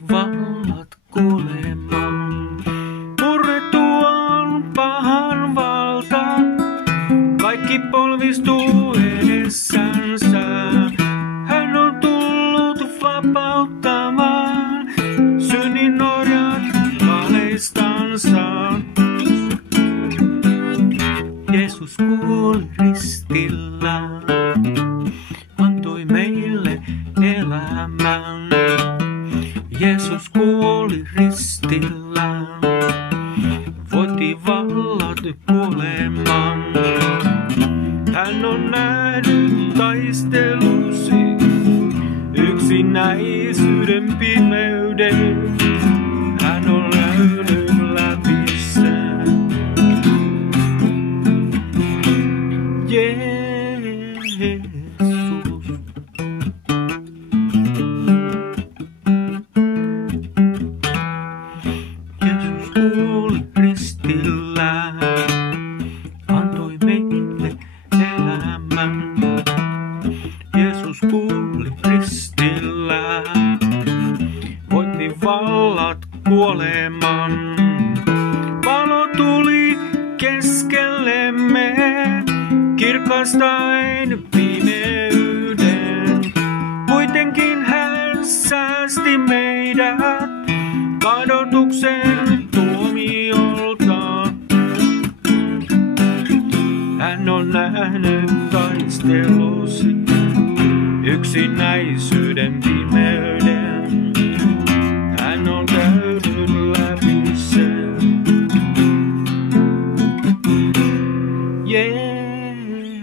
voitti vallat kuoleman. Murrettu on pahan valta, kaikki polvistuu edessänsä. Hän on tullut vapauttamaan synnin orjat valeistansa. Jeesus kuoli ristillä, antoi meille elämän. Jeesus kuoli ristillä, voitti vallat kuoleman. Hän on nähnyt taistelusi, yksinäisyyden pimeyden. Hän on löynyt läpi sen. Jeesus. Jeesus kuoli ristillä, antoi meille elämän. Jeesus kuoli ristillä, voitti vallat kuoleman. Valo tuli keskellemme, kirkastaen pimeyden. Kuitenkin hän säästi meidät kadotuksen tuomiolta. Hän on nähnyt taistelusi, yksinäisyyden pimeyden. Hän on käynyt läpi sen. Jeesus.